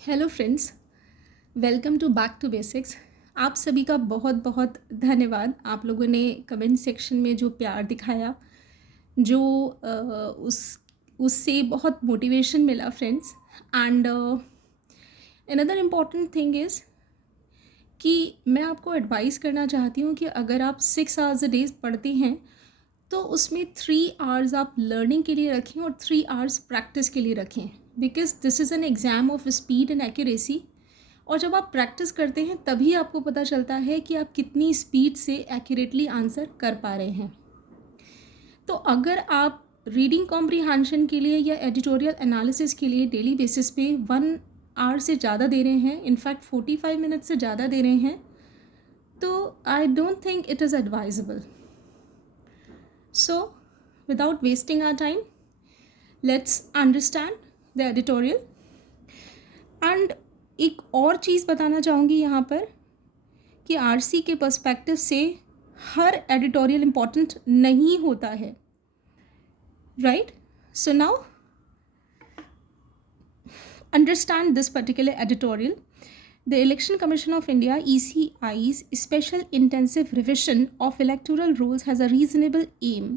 Hello friends, welcome to back to basics. आप सभी का बहुत बहुत धन्यवाद। आप लोगों ने कमेंट सेक्शन में जो प्यार दिखाया, जो उससे बहुत मोटिवेशन मिला friends. And another important thing is कि मैं आपको एडवाइस करना चाहती हूँ कि अगर आप 6 आवर्स अ डे पढ़ते हैं तो उसमें 3 आवर्स आप लर्निंग के लिए रखें और 3 आवर्स प्रैक्टिस के लिए रखें, because this is an exam of speed and accuracy. और जब आप प्रैक्टिस करते हैं तभी आपको पता चलता है कि आप कितनी स्पीड से एक्यूरेटली आंसर कर पा रहे हैं। तो अगर आप रीडिंग कॉम्प्रिहेंशन के लिए या एडिटोरियल एनालिसिस के लिए डेली बेसिस पे 1 आवर से ज़्यादा दे रहे हैं, इनफैक्ट 45 मिनट से ज़्यादा दे रहे हैं, तो I don't think it is advisable. So without wasting our time, let's understand the editorial. And एक और चीज़ बताना चाहूँगी यहाँ पर कि आरसी के पर्सपेक्टिव से हर एडिटोरियल इम्पॉर्टेंट नहीं होता है, right? So now understand this particular editorial. The Election Commission of India ECI's special intensive revision of electoral rules has a reasonable aim.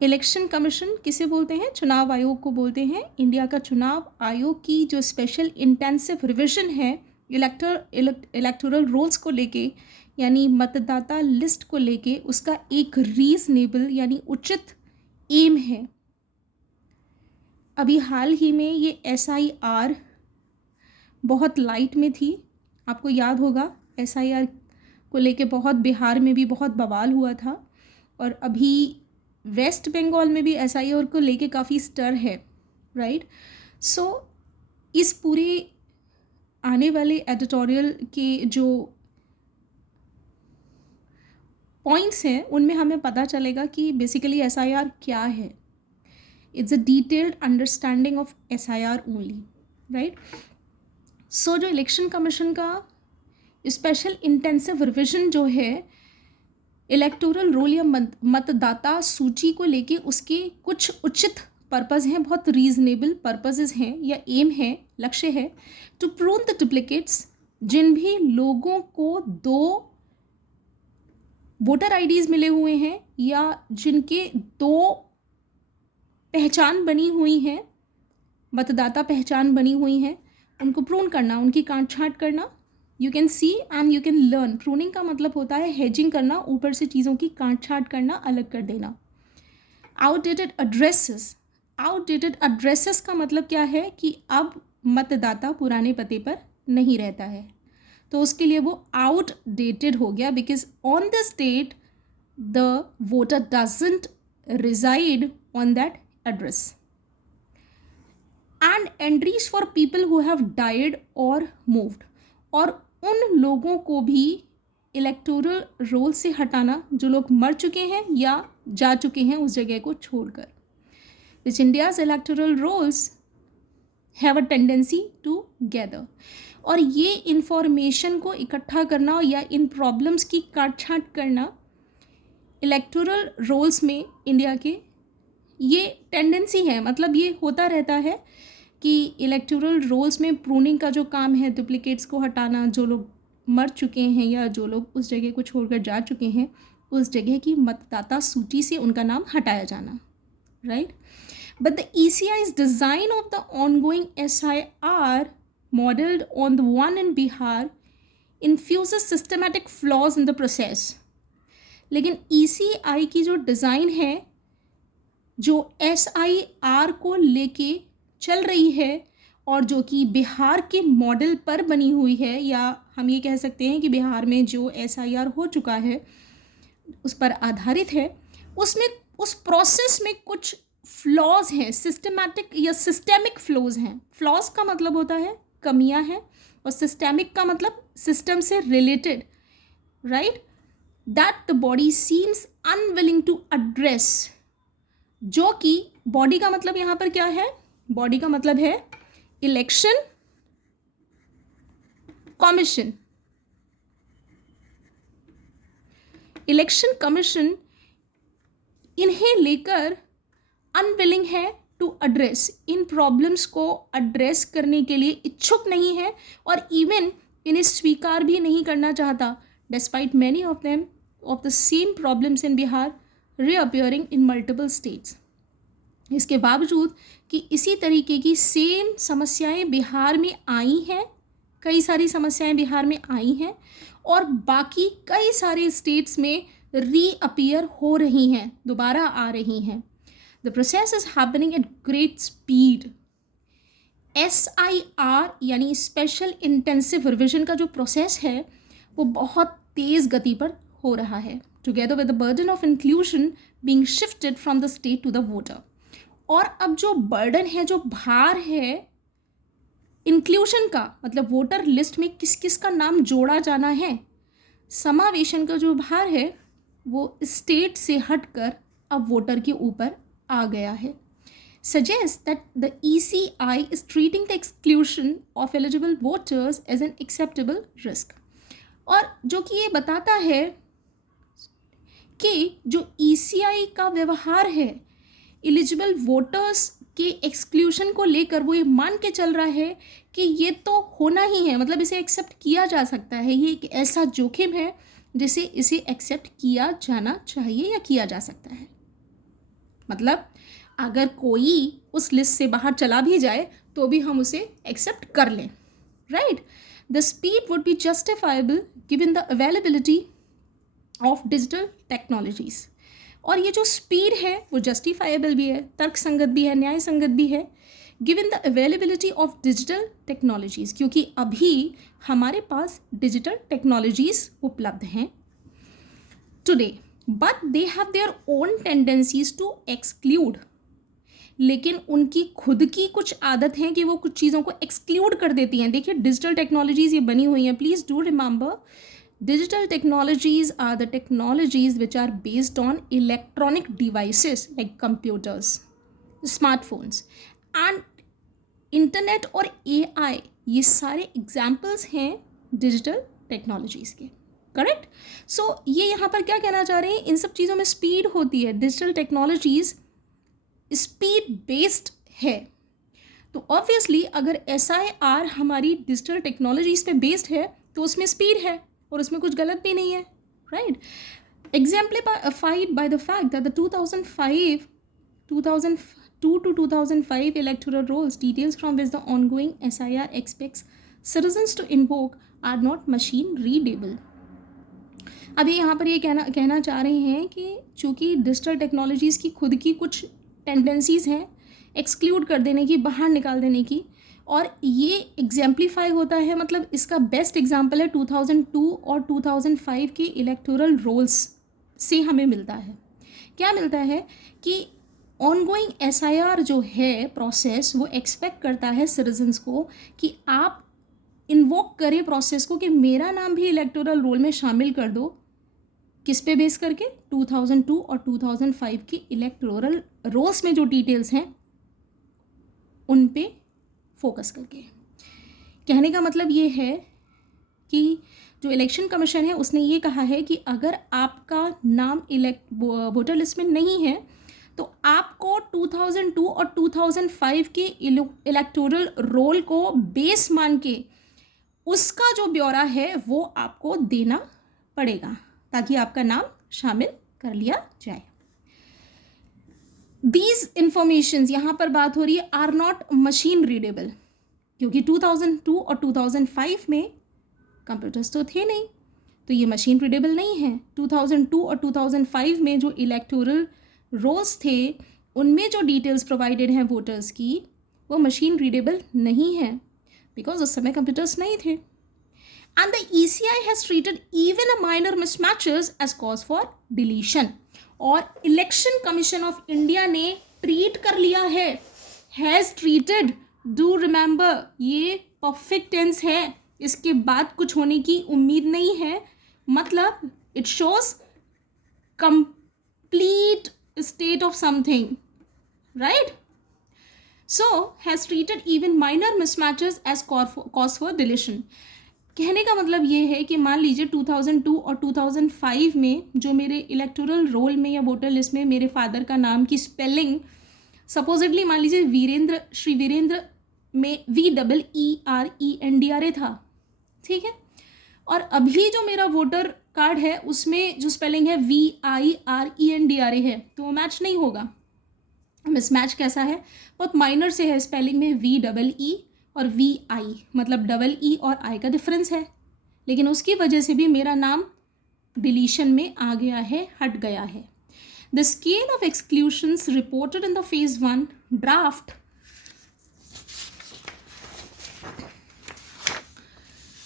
Election commission किसे बोलते हैं? चुनाव आयोग को बोलते हैं। इंडिया का चुनाव आयोग की जो स्पेशल इंटेंसिव रिविजन है इलेक्टोरल रूल्स को लेके, यानी मतदाता लिस्ट को लेके, उसका एक रीजनेबल यानी उचित एम है। अभी हाल ही में ये SIR बहुत लाइट में थी। आपको याद होगा SIR को लेके बहुत बिहार में भी बहुत बवाल हुआ था, और अभी वेस्ट बंगाल में भी SIR को लेके काफ़ी स्टर है, राइट? सो इस पूरे आने वाले एडिटोरियल के जो पॉइंट्स हैं उनमें हमें पता चलेगा कि बेसिकली SIR क्या है। It's a detailed understanding of SIR only, right? So जो इलेक्शन कमीशन का स्पेशल इंटेंसिव रिविजन जो है इलेक्टोरल रोल या मतदाता सूची को लेके, उसके कुछ उचित पर्पज़ हैं, बहुत रीजनेबल पर्पसेस हैं या एम है, लक्ष्य है, टू प्रूव द डुप्लीकेट्स। जिन भी लोगों को 2 वोटर आईडीज़ मिले हुए हैं या जिनके 2 पहचान बनी हुई हैं, मतदाता पहचान बनी हुई हैं, उनको प्रून करना, उनकी काट छाँट करना। You can see and you can learn. Pruning का मतलब होता है हेजिंग करना, ऊपर से चीज़ों की काट छाँट करना, अलग कर देना। आउटडेटेड एड्रेसेस का मतलब क्या है कि अब मतदाता पुराने पते पर नहीं रहता है, तो उसके लिए वो आउटडेटेड हो गया, because on this date the voter doesn't reside on that address. And entries for people who have died or moved, और उन लोगों को भी इलेक्टोरल रोल से हटाना जो लोग मर चुके हैं या जा चुके हैं उस जगह को छोड़कर। Which India's electoral rolls have a tendency to gather, और ये इंफॉर्मेशन को इकट्ठा करना या इन प्रॉब्लम्स की काट छाँट करना इलेक्टोरल रोल्स में इंडिया के ये टेंडेंसी है। मतलब ये होता रहता है कि इलेक्टोरल रोल्स में प्रूनिंग का जो काम है, डुप्लीकेट्स को हटाना, जो लोग मर चुके हैं या जो लोग उस जगह को छोड़कर जा चुके हैं, उस जगह की मतदाता सूची से उनका नाम हटाया जाना, right? But the ECI's design of the ongoing SIR modeled on the one in Bihar infuses systematic flaws in the process. लेकिन ECI की जो डिज़ाइन है, जो SIR को लेके चल रही है और जो कि बिहार के मॉडल पर बनी हुई है, या हम ये कह सकते हैं कि बिहार में जो SIR हो चुका है उस पर आधारित है, उसमें उस प्रोसेस में कुछ फ्लॉज हैं, सिस्टमैटिक या सिस्टेमिक फ्लॉज हैं। फ्लॉज का मतलब होता है कमियां हैं, और सिस्टेमिक का मतलब सिस्टम से related, right? That the body seems unwilling to address. जो कि बॉडी का मतलब यहाँ पर क्या है? बॉडी का मतलब है इलेक्शन कमीशन। इलेक्शन कमीशन इन्हें लेकर अनविलिंग है टू एड्रेस, इन प्रॉब्लम्स को एड्रेस करने के लिए इच्छुक नहीं है और इवन इन्हें स्वीकार भी नहीं करना चाहता, despite many of them of the same problems in Bihar reappearing in multiple states. इसके बावजूद कि इसी तरीके की सेम समस्याएं बिहार में आई हैं, कई सारी समस्याएं बिहार में आई हैं और बाकी कई सारे स्टेट्स में रीअपियर हो रही हैं, दोबारा आ रही हैं। The process is happening at great speed. SIR यानी स्पेशल इंटेंसिव रिविजन का जो प्रोसेस है वो बहुत तेज़ गति पर हो रहा है, together with the burden of inclusion being shifted from the state to the voter. और अब जो बर्डन है, जो भार है इंक्लूजन का, मतलब वोटर लिस्ट में किस किस का नाम जोड़ा जाना है, समावेशन का जो भार है वो स्टेट से हटकर अब वोटर के ऊपर आ गया है। Suggests that the ECI is treating the exclusion of eligible voters as an acceptable risk। और जो कि ये बताता है कि जो ECI का व्यवहार है एलिजिबल वोटर्स के एक्सक्लूशन को लेकर, वो ये मान के चल रहा है कि ये तो होना ही है, मतलब इसे एक्सेप्ट किया जा सकता है, ये एक ऐसा जोखिम है जिसे इसे एक्सेप्ट किया जाना चाहिए या किया जा सकता है। मतलब अगर कोई उस लिस्ट से बाहर चला भी जाए तो भी हम उसे एक्सेप्ट कर लें, right. The speed would be justifiable given the availability of digital technologies. और ये जो स्पीड है वो जस्टिफाइबल भी है, तर्क संगत भी है, न्याय संगत भी है, given the availability of digital technologies, क्योंकि अभी हमारे पास डिजिटल टेक्नोलॉजीज़ उपलब्ध हैं today, but they have their own tendencies to exclude. लेकिन उनकी खुद की कुछ आदत है कि वो कुछ चीज़ों को एक्सक्लूड कर देती हैं। देखिए डिजिटल टेक्नोलॉजीज़ ये बनी हुई हैं, please do remember digital technologies are the technologies which are based on electronic devices like computers, smartphones and internet और AI, ये सारे examples हैं digital technologies के, करेक्ट। सो ये यहाँ पर क्या कहना चाह रहे हैं, इन सब चीज़ों में स्पीड होती है, डिजिटल टेक्नोलॉजीज़ स्पीड बेस्ड है। तो ऑब्वियसली अगर SIR हमारी डिजिटल टेक्नोलॉजीज़ पे बेस्ड है तो उसमें स्पीड है और उसमें कुछ गलत भी नहीं है, right. exemplified by the fact that the 2002 to 2005 electoral rolls, details from which the ongoing SIR expects citizens to invoke are not machine readable। अभी यहाँ पर ये कहना चाह रहे हैं कि चूँकि डिजिटल टेक्नोलॉजीज़ की खुद की कुछ टेंडेंसीज़ हैं एक्सक्लूड कर देने की, बाहर निकाल देने की, और ये एग्जाम्प्लीफाई होता है, मतलब इसका बेस्ट एग्जाम्पल है 2002 और 2005 के इलेक्टोरल रोल्स से हमें मिलता है। क्या मिलता है कि ऑनगोइंग SIR जो है प्रोसेस, वो एक्सपेक्ट करता है सिटीजन्स को कि आप इन्वोक करें प्रोसेस को कि मेरा नाम भी इलेक्टोरल रोल में शामिल कर दो। किस पे बेस करके, 2002 और 2005 की इलेक्टोरल रोल्स में जो डिटेल्स हैं उन पे फोकस करके। कहने का मतलब ये है कि जो इलेक्शन कमीशन है उसने ये कहा है कि अगर आपका नाम वोटर लिस्ट में नहीं है तो आपको 2002 और 2005 के इलेक्टोरल रोल को बेस मान के उसका जो ब्यौरा है वो आपको देना पड़ेगा ताकि आपका नाम शामिल कर लिया जाए। दीज इंफॉर्मेशंस, यहाँ पर बात हो रही है, आर नॉट मशीन रीडेबल, क्योंकि 2002 और 2005 में कंप्यूटर्स तो थे नहीं, तो ये मशीन रीडेबल नहीं है। 2002 और 2005 में जो इलेक्टोरल रोल्स थे उनमें जो डिटेल्स प्रोवाइडेड हैं वोटर्स की, वो मशीन रीडेबल नहीं है, बिकॉज उस समय कंप्यूटर्स नहीं थे। And the ECI has treated even a minor mismatches as cause for deletion. और इलेक्शन कमीशन ऑफ इंडिया ने ट्रीट कर लिया है, हैज़ ट्रीटेड, डू रिमेंबर, ये परफेक्ट टेंस है, इसके बाद कुछ होने की उम्मीद नहीं है, मतलब it shows complete state of something, right. So has treated even minor mismatches as cause for deletion. कहने का मतलब ये है कि मान लीजिए 2002 और 2005 में जो मेरे इलेक्टोरल रोल में या वोटर लिस्ट में मेरे फादर का नाम की स्पेलिंग सपोजिटली मान लीजिए वीरेंद्र, श्री वीरेंद्र में VEERENDRA था, ठीक है, और अभी जो मेरा वोटर कार्ड है उसमें जो स्पेलिंग है VIRENDRA है, तो वो मैच नहीं होगा। मिसमैच कैसा है, बहुत माइनर से है, स्पेलिंग में VEE और VI, मतलब EE और I का डिफरेंस है, लेकिन उसकी वजह से भी मेरा नाम डिलीशन में आ गया है, हट गया है। The scale of exclusions reported in the phase 1 draft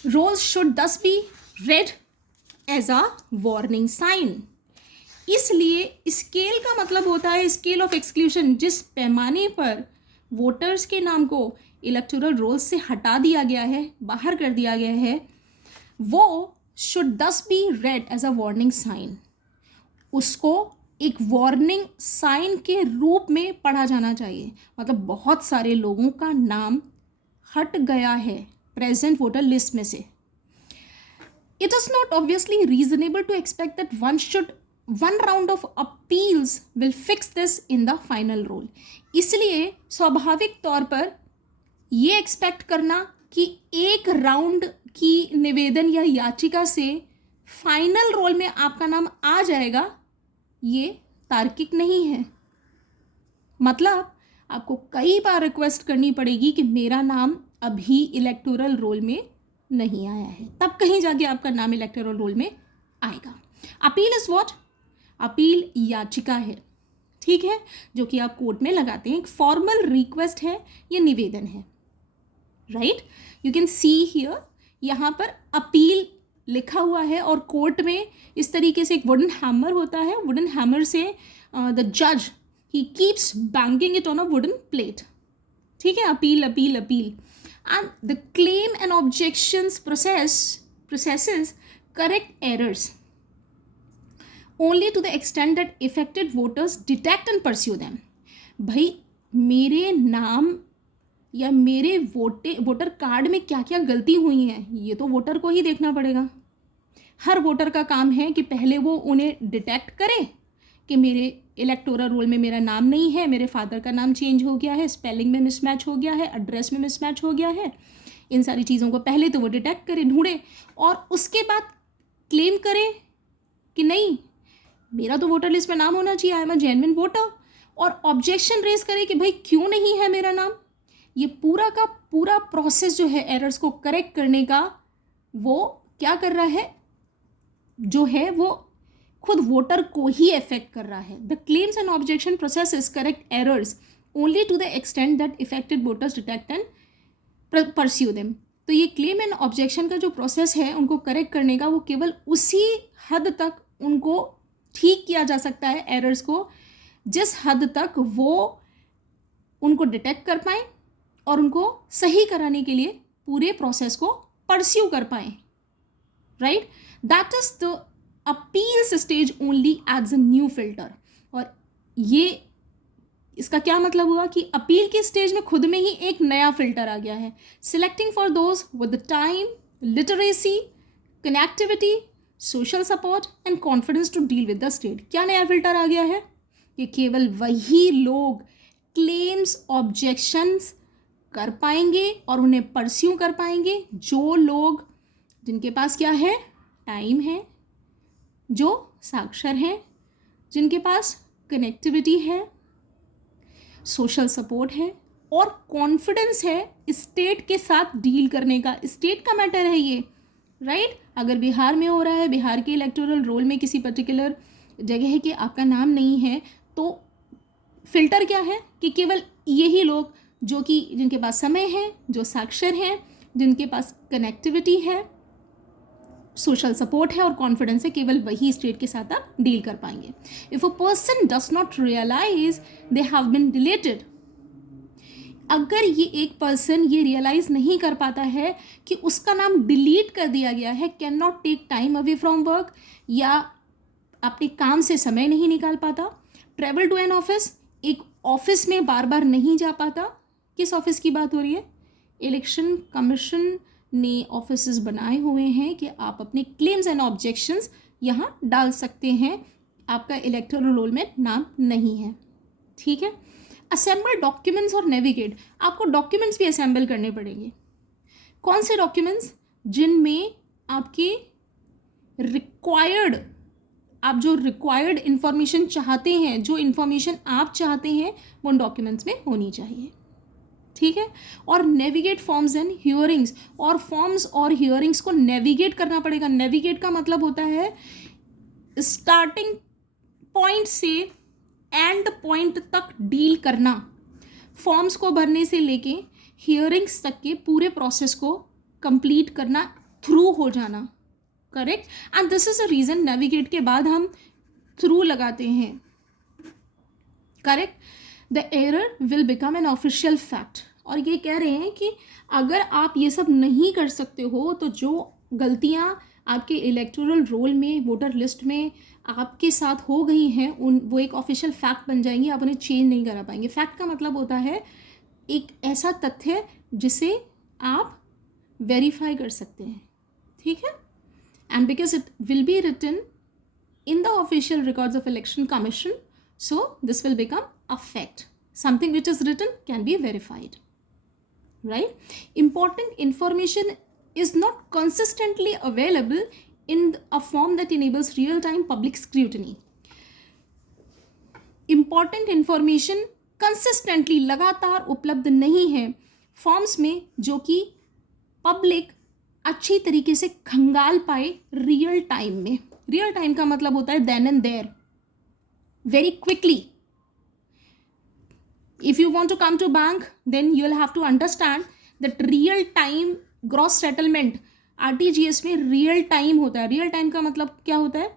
rolls should दस be read as a warning sign. इसलिए स्केल का मतलब होता है स्केल ऑफ एक्सक्लूशन, जिस पैमाने पर वोटर्स के नाम को इलेक्टोरल रोल्स से हटा दिया गया है, बाहर कर दिया गया है, वो शुड दस be read as a warning sign. उसको एक वार्निंग साइन के रूप में पढ़ा जाना चाहिए। मतलब बहुत सारे लोगों का नाम हट गया है प्रेजेंट वोटर लिस्ट में से। It is not obviously reasonable to expect that one round of appeals will fix this in the final roll. इसलिए स्वाभाविक तौर पर ये एक्सपेक्ट करना कि एक राउंड की निवेदन या याचिका से फाइनल रोल में आपका नाम आ जाएगा, ये तार्किक नहीं है। मतलब आपको कई बार रिक्वेस्ट करनी पड़ेगी कि मेरा नाम अभी इलेक्टोरल रोल में नहीं आया है, तब कहीं जाके आपका नाम इलेक्टोरल रोल में आएगा। Appeal is what? अपील याचिका है, ठीक है, जो कि आप कोर्ट में लगाते हैं। एक फॉर्मल रिक्वेस्ट है, ये निवेदन है, right. You can see here, यहाँ पर अपील लिखा हुआ है और कोर्ट में इस तरीके से एक वुडन हैमर होता है। वुडन हैमर से द जज he keeps banging it on a wooden plate, ठीक है। Appeal appeal appeal. And the claim and objections processes correct errors only to the extent that affected voters detect and pursue them. भाई मेरे नाम या मेरे voter card में क्या क्या गलती हुई है, ये तो वोटर को ही देखना पड़ेगा। हर वोटर का काम है कि पहले वो उन्हें डिटेक्ट करे कि मेरे इलेक्टोरल रोल में मेरा नाम नहीं है, मेरे फादर का नाम चेंज हो गया है, स्पेलिंग में मिसमैच हो गया है, एड्रेस में मिसमैच हो गया है। इन सारी चीज़ों को पहले तो वो डिटेक्ट करे, ढूंढे, और उसके बाद क्लेम करे कि नहीं, मेरा तो वोटर लिस्ट में नाम होना चाहिए, आई एम अ जेन्युइन वोटर, और ऑब्जेक्शन रेज करे कि भाई क्यों नहीं है मेरा नाम। ये पूरा का पूरा प्रोसेस जो है एरर्स को करेक्ट करने का, वो क्या कर रहा है, जो है वो खुद वोटर को ही इफेक्ट कर रहा है। The claims and objection process is correct errors only to the extent that affected voters detect and pursue them. तो ये क्लेम एंड ऑब्जेक्शन का जो प्रोसेस है उनको करेक्ट करने का, वो केवल उसी हद तक उनको ठीक किया जा सकता है एरर्स को, जिस हद तक वो उनको डिटेक्ट कर पाएँ और उनको सही कराने के लिए पूरे प्रोसेस को परस्यू कर पाएँ, right. That is the appeals stage only adds a new filter. और ये इसका क्या मतलब हुआ कि अपील के स्टेज में खुद में ही एक नया फिल्टर आ गया है। Selecting for those with the time, literacy, connectivity, social support and confidence to deal with the state. क्या नया फिल्टर आ गया है कि केवल वही लोग क्लेम्स ऑब्जेक्शंस कर पाएंगे और उन्हें परस्यू कर पाएंगे जो लोग, जिनके पास क्या है, टाइम है, जो साक्षर हैं, जिनके पास कनेक्टिविटी है, सोशल सपोर्ट है और कॉन्फिडेंस है स्टेट के साथ डील करने का। स्टेट का मैटर है ये, राइट। अगर बिहार में हो रहा है, बिहार के इलेक्टोरल रोल में किसी पर्टिकुलर जगह है कि आपका नाम नहीं है, तो फिल्टर क्या है कि केवल यही लोग जो कि जिनके पास समय है, जो साक्षर हैं, जिनके पास कनेक्टिविटी है, सोशल सपोर्ट है और कॉन्फिडेंस है, केवल वही स्टेट के साथ आप डील कर पाएंगे। If a person does not realise they have been deleted, अगर ये एक पर्सन ये रियलाइज नहीं कर पाता है कि उसका नाम डिलीट कर दिया गया है, can not take time away from work, या अपने काम से समय नहीं निकाल पाता, ट्रेवल टू एन ऑफिस, एक ऑफिस में बार बार नहीं जा पाता। किस ऑफिस की बात हो रही है? इलेक्शन कमीशन ने ऑफिसेस बनाए हुए हैं कि आप अपने क्लेम्स एंड ऑब्जेक्शंस यहाँ डाल सकते हैं, आपका इलेक्टोरल रोल में नाम नहीं है, ठीक है। असेंबल डॉक्यूमेंट्स और नेविगेट, आपको डॉक्यूमेंट्स भी असेंबल करने पड़ेंगे। कौन से डॉक्यूमेंट्स? जिनमें आपके रिक्वायर्ड, आप जो रिक्वायर्ड इंफॉर्मेशन चाहते हैं, जो इंफॉर्मेशन आप चाहते हैं वो उन डॉक्यूमेंट्स में होनी चाहिए, ठीक है। और नेविगेट फॉर्म्स एंड हियरिंग्स, और फॉर्म्स और हियरिंग्स को नेविगेट करना पड़ेगा। नेविगेट का मतलब होता है स्टार्टिंग पॉइंट से एंड पॉइंट तक डील करना, फॉर्म्स को भरने से लेके हियरिंग्स तक के पूरे प्रोसेस को कंप्लीट करना, थ्रू हो जाना, correct. And this is a reason navigate के बाद हम थ्रू लगाते हैं, correct. The error will become an official fact, और ये कह रहे हैं कि अगर आप ये सब नहीं कर सकते हो तो जो गलतियाँ आपके इलेक्टोरल रोल में, वोटर लिस्ट में आपके साथ हो गई हैं, वो एक ऑफिशियल फैक्ट बन जाएंगी, आप उन्हें चेंज नहीं करा पाएंगे। फैक्ट का मतलब होता है एक ऐसा तथ्य जिसे आप वेरीफाई कर सकते हैं, ठीक है। And because it will be written in the official records of election commission, so this will become a fact. Something which is written can be verified, right? Important information is not consistently available in a form that enables real time public scrutiny. Important information consistently, लगातार उपलब्ध नहीं है forms में जो कि public अच्छी तरीके से खंगाल पाए रियल टाइम में। रियल टाइम का मतलब होता है then and there, very quickly. If you want to come to bank then you will have to understand that real time gross settlement RTGS में रियल टाइम होता है। रियल टाइम का मतलब क्या होता है?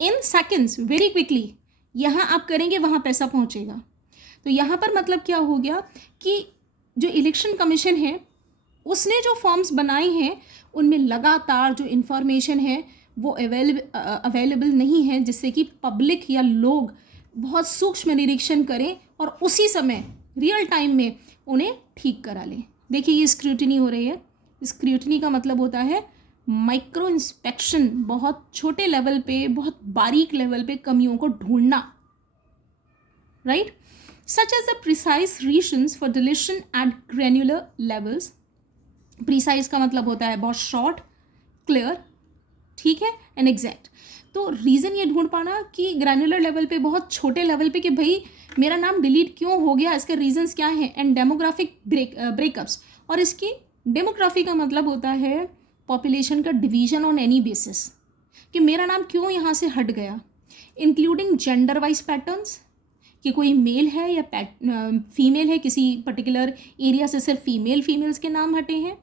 इन सेकेंड्स, वेरी क्विकली, यहाँ आप करेंगे वहाँ पैसा पहुँचेगा। तो यहाँ पर मतलब क्या हो गया कि जो इलेक्शन कमीशन है उसने जो फॉर्म्स बनाए हैं उनमें लगातार जो इन्फॉर्मेशन है वो अवेलेबल नहीं है, जिससे कि पब्लिक या लोग बहुत सूक्ष्म निरीक्षण करें और उसी समय रियल टाइम में उन्हें ठीक करा लें। देखिए ये स्क्रूटिनी हो रही है। स्क्रूटिनी का मतलब होता है माइक्रो इंस्पेक्शन, बहुत छोटे लेवल पे, बहुत बारीक लेवल पे कमियों को ढूंढना, right. Such as the precise reasons for deletion at granular levels. Precise का मतलब होता है बहुत शॉर्ट, क्लियर, ठीक है, एंड एग्जैक्ट। तो रीज़न ये ढूंढ पाना कि ग्रैन्युलर लेवल पे, बहुत छोटे लेवल पे, कि भाई मेरा नाम डिलीट क्यों हो गया, इसके रीजंस क्या हैं। एंड डेमोग्राफिक ब्रेकअप्स, और इसकी डेमोग्राफी का मतलब होता है पॉपुलेशन का डिवीजन ऑन एनी बेसिस, कि मेरा नाम क्यों यहाँ से हट गया। इंक्लूडिंग जेंडर वाइज पैटर्न्स, कि कोई मेल है या फीमेल है, किसी पर्टिकुलर एरिया से सिर्फ फीमेल्स के नाम हटे हैं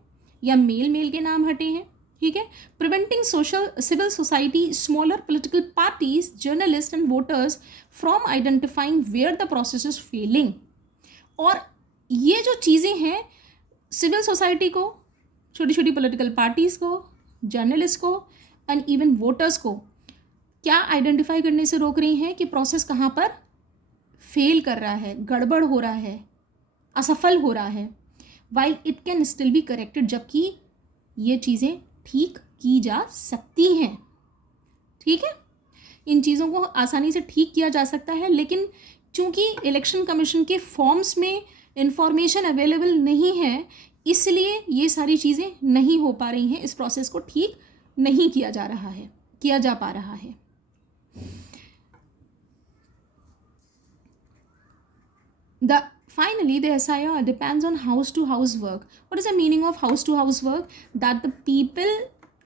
या मेल के नाम हटे हैं, ठीक है। Preventing civil society, smaller political parties, journalist and voters from identifying where the process is failing. और ये जो चीज़ें हैं सिविल सोसाइटी को, छोटी छोटी पोलिटिकल पार्टीज़ को, जर्नलिस्ट को एंड इवन वोटर्स को क्या आइडेंटिफाई करने से रोक रही हैं कि प्रोसेस कहाँ पर फेल कर रहा है, गड़बड़ हो रहा है, असफल हो रहा है, while it can still be corrected, जबकि ये चीज़ें ठीक की जा सकती हैं, ठीक है। इन चीज़ों को आसानी से ठीक किया जा सकता है, लेकिन चूंकि इलेक्शन कमीशन के फॉर्म्स में इंफॉर्मेशन अवेलेबल नहीं है, इसलिए ये सारी चीज़ें नहीं हो पा रही हैं, इस प्रोसेस को ठीक नहीं किया जा पा रहा है। Finally, the SIR depends on house-to-house work. What is the meaning of house-to-house work? That the people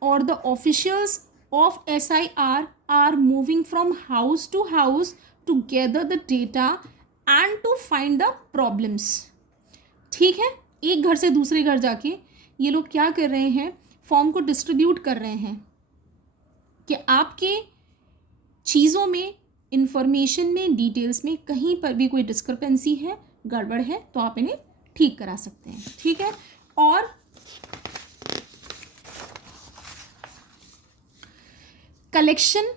or the officials of SIR are moving from house to house to gather the data and to find the problems. ठीक है, एक घर से दूसरे घर जाके ये लोग क्या कर रहे हैं, फॉर्म को डिस्ट्रीब्यूट कर रहे हैं कि आपके चीज़ों में, इंफॉर्मेशन में, डिटेल्स में कहीं पर भी कोई डिस्क्रिपेंसी है, गड़बड़ है, तो आप इन्हें ठीक करा सकते हैं, ठीक है। और collection,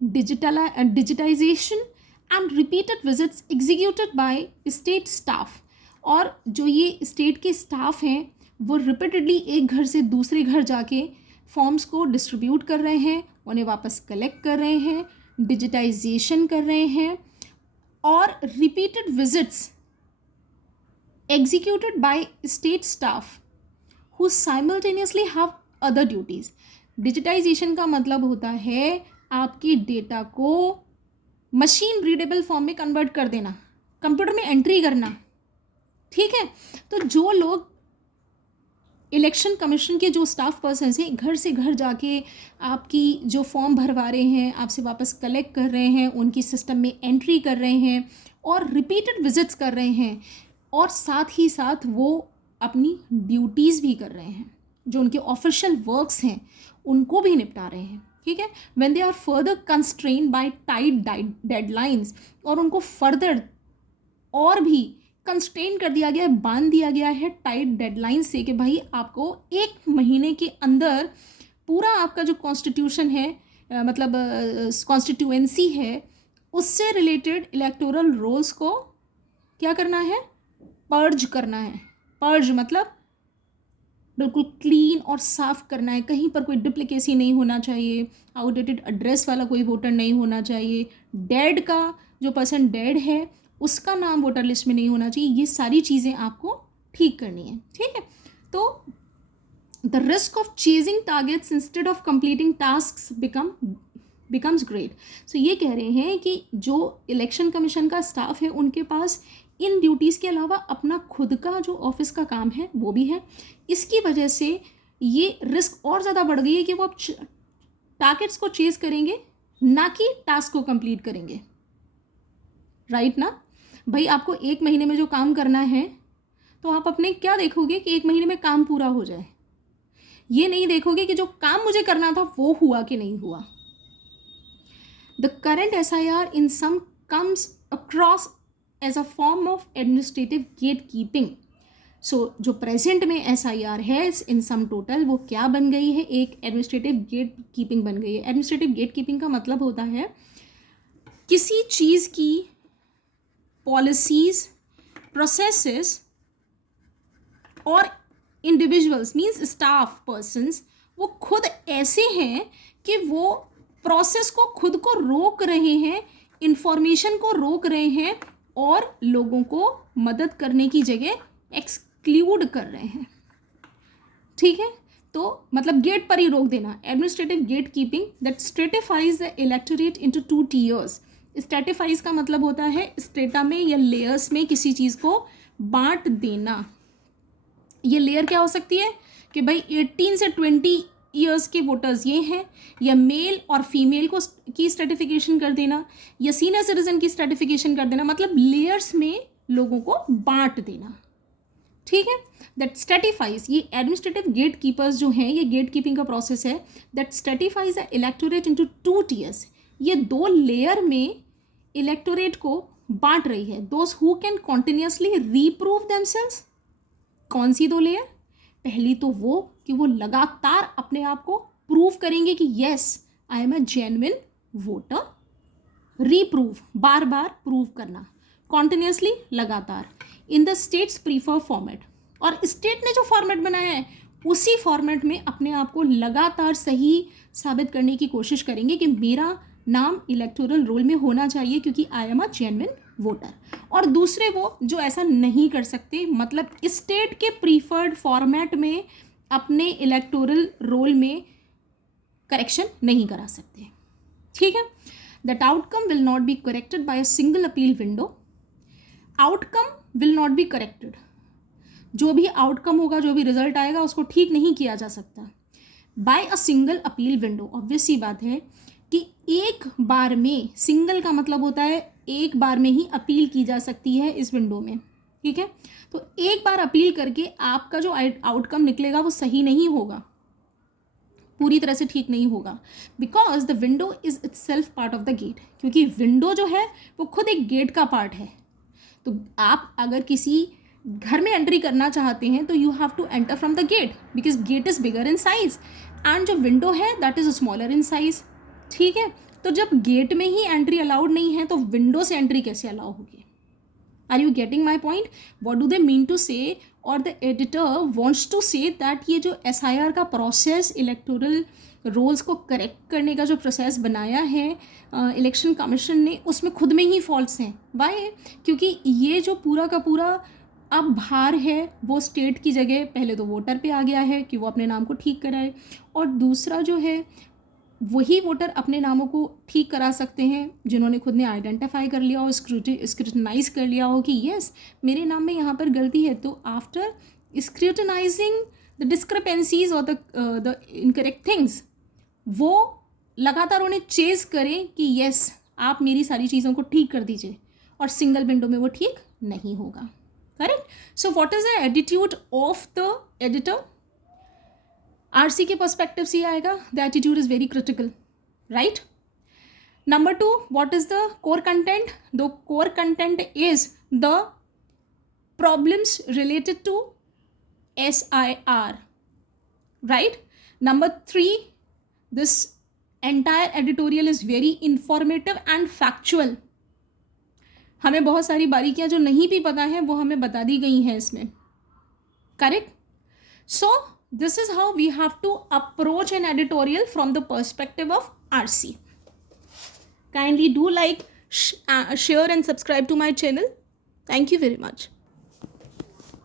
digitisation and repeated visits executed by state staff, और जो ये स्टेट के स्टाफ हैं वो रिपीटेडली एक घर से दूसरे घर जाके फॉर्म्स को डिस्ट्रीब्यूट कर रहे हैं, उन्हें वापस कलेक्ट कर रहे हैं, डिजिटाइजेशन कर रहे हैं, और repeated visits executed by state staff who simultaneously have other duties. Digitisation का मतलब होता है आपकी डेटा को मशीन रीडेबल फॉर्म में कन्वर्ट कर देना, कंप्यूटर में एंट्री करना, ठीक है। तो जो लोग इलेक्शन कमीशन के जो स्टाफ पर्सन हैं, घर से घर जाके आपकी जो फॉर्म भरवा रहे हैं, आपसे वापस कलेक्ट कर रहे हैं, उनकी सिस्टम में एंट्री कर रहे हैं और रिपीटेड विजिट्स कर रहे हैं, और साथ ही साथ वो अपनी ड्यूटीज़ भी कर रहे हैं, जो उनके ऑफिशियल वर्क्स हैं उनको भी निपटा रहे हैं, ठीक है। When they are further constrain by tight deadlines, और उनको फर्दर और भी कंस्ट्रेन कर दिया गया है, बांध दिया गया है टाइट डेडलाइन से कि भाई आपको 1 महीने के अंदर पूरा आपका जो कॉन्स्टिट्यूशन है, मतलब कॉन्स्टिट्यूएंसी है, उससे रिलेटेड इलेक्टोरल रोल्स को क्या करना है, पर्ज करना है। पर्ज मतलब बिल्कुल क्लीन और साफ करना है, कहीं पर कोई डुप्लीकेसी नहीं होना चाहिए, आउटडेटेड एड्रेस वाला कोई वोटर नहीं होना चाहिए, डेड का जो पर्सन डेड है उसका नाम वोटर लिस्ट में नहीं होना चाहिए। ये सारी चीज़ें आपको ठीक करनी है, ठीक है। तो the risk of chasing targets instead of completing tasks becomes great. So ये कह रहे हैं कि जो इलेक्शन कमीशन का स्टाफ है उनके पास इन ड्यूटीज़ के अलावा अपना खुद का जो ऑफिस का काम है वो भी है। इसकी वजह से ये रिस्क और ज़्यादा बढ़ गई है कि वो अब टारगेट्स को चेज करेंगे, ना कि टास्क को कंप्लीट करेंगे, राइट ना भाई। आपको 1 महीने में जो काम करना है तो आप अपने क्या देखोगे कि 1 महीने में काम पूरा हो जाए, ये नहीं देखोगे कि जो काम मुझे करना था वो हुआ कि नहीं हुआ। The current SIR in sum comes across as a form of administrative gate keeping. So जो प्रेजेंट में SIR है इन सम टोटल, वो क्या बन गई है, एक एडमिनिस्ट्रेटिव गेट कीपिंग बन गई है। एडमिनिस्ट्रेटिव गेट कीपिंग का मतलब होता है किसी चीज़ की पॉलिसीज, प्रोसेसेस और इंडिविजुअल्स मीन्स स्टाफ पर्सन्स वो खुद ऐसे हैं कि वो प्रोसेस को खुद को रोक रहे हैं, इंफॉर्मेशन को रोक रहे हैं और लोगों को मदद करने की जगह एक्सक्लूड कर रहे हैं, ठीक है। तो मतलब गेट पर ही रोक देना। Administrative gate keeping that stratifies the electorate into 2 tiers। Stratifies का मतलब होता है स्ट्रेटा में या लेयर्स में किसी चीज़ को बांट देना। ये लेयर क्या हो सकती है कि भाई 18 से 20 ईयर्स के वोटर्स ये हैं, या मेल और फीमेल को की स्ट्रेटिफिकेशन कर देना, या सीनियर सिटीजन की स्ट्रेटिफिकेशन कर देना, मतलब लेयर्स में लोगों को बांट देना, ठीक है। दैट स्ट्रेटिफाइज, ये एडमिनिस्ट्रेटिव गेट कीपर्स जो हैं, ये गेट कीपिंग का प्रोसेस है that stratifies the electorate into 2 tiers। ये 2 लेयर में इलेक्टोरेट को बांट रही है। Those who can continuously reprove themselves. कौन सी 2 लेयर? पहली तो वो कि वो लगातार अपने आप को प्रूव करेंगे कि yes I am a genuine voter. Reprove, बार बार प्रूव करना, कॉन्टिन्यूसली, लगातार, in the states prefer format. और स्टेट ने जो फॉर्मेट बनाया है उसी फॉर्मेट में अपने आप को लगातार सही साबित करने की कोशिश करेंगे कि मेरा नाम इलेक्टोरल रोल में होना चाहिए क्योंकि आई एम अ जेन्युइन वोटर। और दूसरे वो जो ऐसा नहीं कर सकते, मतलब स्टेट के प्रीफर्ड फॉर्मेट में अपने इलेक्टोरल रोल में करेक्शन नहीं करा सकते, ठीक है। That outcome will not be corrected bye a single appeal window. Outcome will not be corrected, जो भी आउटकम होगा, जो भी रिजल्ट आएगा उसको ठीक नहीं किया जा सकता by a single appeal window. Obvious सी बात है कि एक बार में, सिंगल का मतलब होता है एक बार में ही अपील की जा सकती है इस विंडो में, ठीक है। तो एक बार अपील करके आपका जो आउटकम निकलेगा वो सही नहीं होगा, पूरी तरह से ठीक नहीं होगा, because the window is itself part of the gate. क्योंकि विंडो जो है वो खुद एक गेट का पार्ट है। तो आप अगर किसी घर में एंट्री करना चाहते हैं तो you have to enter from the gate, because gate is bigger in size and जो विंडो है that is smaller in size, ठीक है। तो जब गेट में ही एंट्री अलाउड नहीं है तो विंडो से एंट्री कैसे अलाउ होगी? Are you getting my point? What do they mean to say? और the editor wants to say that ये जो SIR का प्रोसेस, इलेक्टोरल रोल्स को करेक्ट करने का जो प्रोसेस बनाया है इलेक्शन कमीशन ने, उसमें खुद में ही फॉल्ट्स हैं. वाई? क्योंकि ये जो पूरा का पूरा अब भार है वो स्टेट की जगह पहले तो वोटर पे आ गया है कि वो अपने नाम को ठीक कराए, और दूसरा जो है वही वोटर अपने नामों को ठीक करा सकते हैं जिन्होंने खुद ने आइडेंटिफाई कर लिया हो, स्क्रूटनाइज कर लिया हो कि यस मेरे नाम में यहाँ पर गलती है. तो आफ्टर स्क्रूटनाइजिंग द डिस्क्रिपेंसीज और द इनकरेक्ट थिंग्स, वो लगातार उन्हें चेज करें कि यस आप मेरी सारी चीज़ों को ठीक कर दीजिए, और सिंगल विंडो में वो ठीक नहीं होगा. Correct. So what is the attitude of the editor? RC के पर्सपेक्टिव से आएगा, the attitude is very critical, right. Number 2, what is the core content? The core content is the problems related to SIR, right. Number 3, this entire editorial is very informative and factual. हमें बहुत सारी बारीकियां जो नहीं भी पता है वो हमें बता दी गई हैं इसमें. Correct. So this is how we have to approach an editorial from the perspective of RC. Kindly do like, share and subscribe to my channel. Thank you very much.